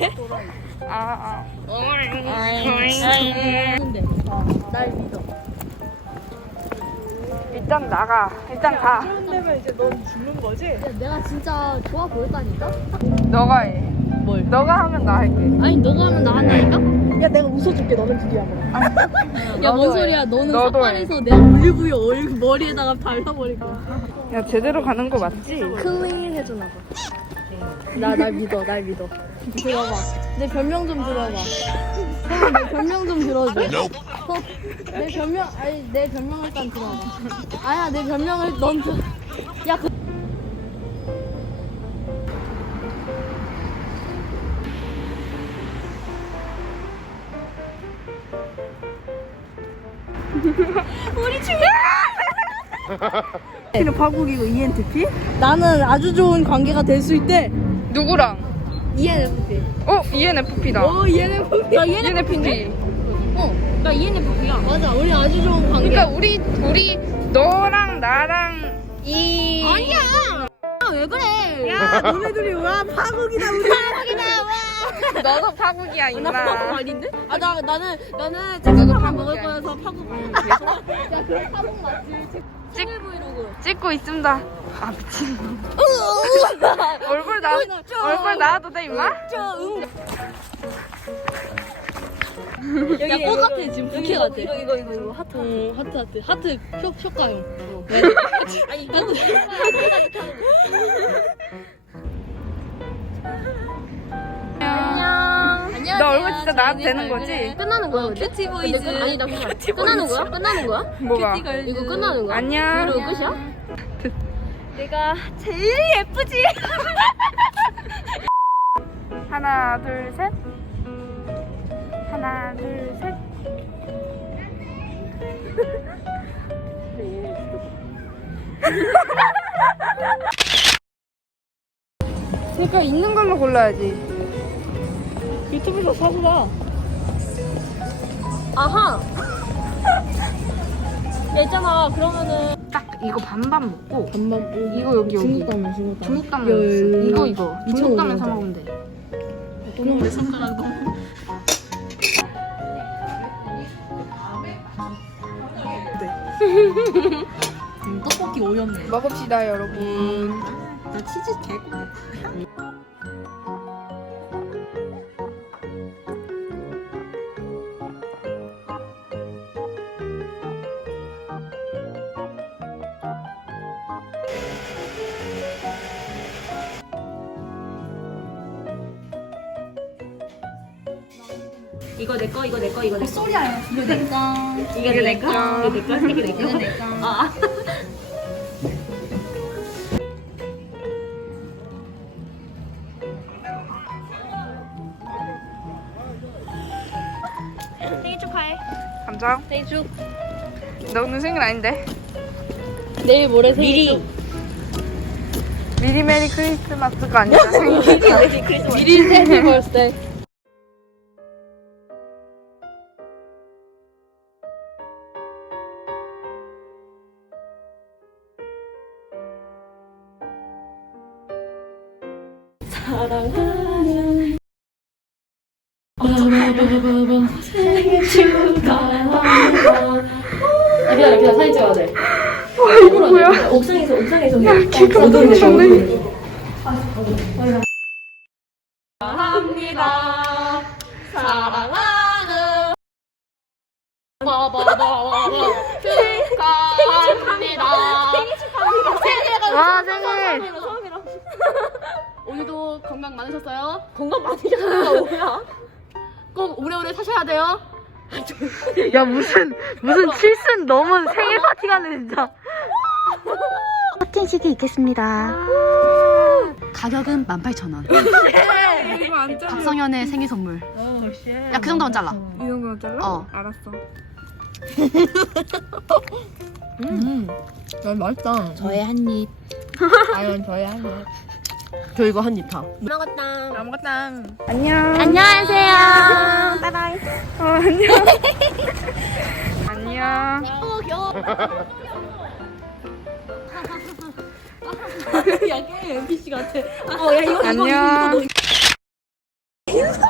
날 믿어. 일단 나가. 일단 가. 그런 데면 이제 넌 죽는 거지? 야, 내가 진짜 좋아 보였다니까? 너가 해. 뭘? 너가 하면 나 할게. 아니, 너가 하면 나 한다니까? 야 내가 웃어줄게 너는 둘이 하면. 야, 뭔 너도 해. 소리야. 너는 너도 삭발해서 내 올리브유 얼굴 머리에다가 발라버릴 거야. 야 제대로 가는 거 맞지? 클린 해주나 봐. 날 믿어, 날 믿어. 들어봐. 내 별명 좀 들어봐. 형, 내 별명 좀 들어줘. 내 별명, 아니, 내 별명을 일단 들어봐. 아니야, 내 별명을 넌 들. 야, 그. T는 파국이고 ENTP? 나는 아주 좋은 관계가 될 수 있대. 누구랑? ENFP. ENFP다. ENFP. 나 ENFP지. 나 ENFP야. 맞아, 우리 아주 좋은 관계. 그러니까 우리 너랑 나랑 이 아니야. 왜 그래? 야 너네들이 와 파국이다 우리. 너도 파국이야 나 파국 임마. 아닌데? 아, 나는 너도 찌개만 먹을 파국이야. 거여서 파국 아니야. 야, 그럼 파국 맞지? 찍 브이로그. 찍고 있습니다. 아 미친. 얼굴 얼굴 나와도 돼 임마? 야, 꽃 같아, 지금 부케 같아. 이거 하트. 하트 효과용. 아니, 하트. 안녕. 너 얼굴 진짜 나와도 되는 거지? 끝나는 거야, 근데? 큐티보이즈. 아니, 나 끝나는 거야? 끝나는 거야? 뭐가? 이거 끝나는 거야? 안녕. 그리고 끝이야? 내가 제일 예쁘지. 하나 둘 셋. 하나 둘 셋. 색깔 있는 걸로 골라야지. 유튜브에서 사주라. 아하. 야, 있잖아. 그러면은. 딱 이거 반반 먹고 반반. 이거 여기 중국 가면 중국 가면. 중국 당면 있어. 이거 중국 당면 사 2,500원. 먹으면 돼. 그럼 내 손가락 너무. 떡볶이 오였네. 먹읍시다 여러분. 나 치즈 개고. 이거 내 거, 이거 내 거, 이거 내 거. 소리야. 이거 내 거. 이거 내 거. 이거 내 거. 이거 내 거. 이거 내 거. 아. 생일 축하해. 감자. 생일 축. 너 오늘 생일 아닌데? 내일 모레 생일 축. 미리 메리 크리스마스가 아니라 생일. 미리 해피 벌스데이. 사랑하는 생일 축하합니다. 기다려 사진 찍어야 돼. 와 이거 뭐야? 옥상에서 기가 막히셨네. 합니다. 사랑하는 바바바바 축하합니다. 와 생일. 오늘도 건강 많으셨어요? 건강 많으셨어요? 뭐야? 꼭 오래오래 사셔야 돼요. 야 무슨 칠순 넘은 생일 파티가 네 진짜. 커팅식이 있겠습니다. 가격은 18,000원. 이거 안 잘라. 박성현의 생일 선물. 야, 그 정도만 잘라. 이 정도만 잘라? 어. 알았어. 난 맛있다. 저의 한 입. 아연 저희 한 입. 저 이거 한 입 다. 먹었다. 아무것도. 안녕. 안녕하세요. 바이바이. 안녕. 안녕. 귀여워. 야, 게임 NPC 같아. 야, 이거 안녕.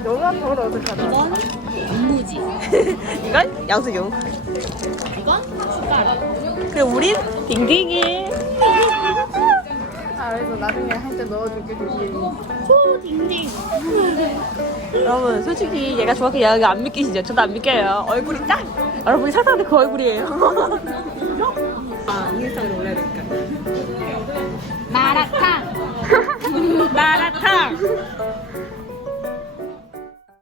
너가 덜 어색하다. 이건 단무지. 이건 양수경. 이건 숟가락. 그리고 우린 딩딩이. 아 그래서 나중에 할 때 넣어줄게 조심히. 딩딩. 여러분 솔직히 얘가 정확히 얘기 안 믿기시죠? 저도 안 믿겨요. 얼굴이 딱 여러분이 상상하는 그 얼굴이에요. 아 인스타그램 올려야 되니까. 마라탕. 마라탕.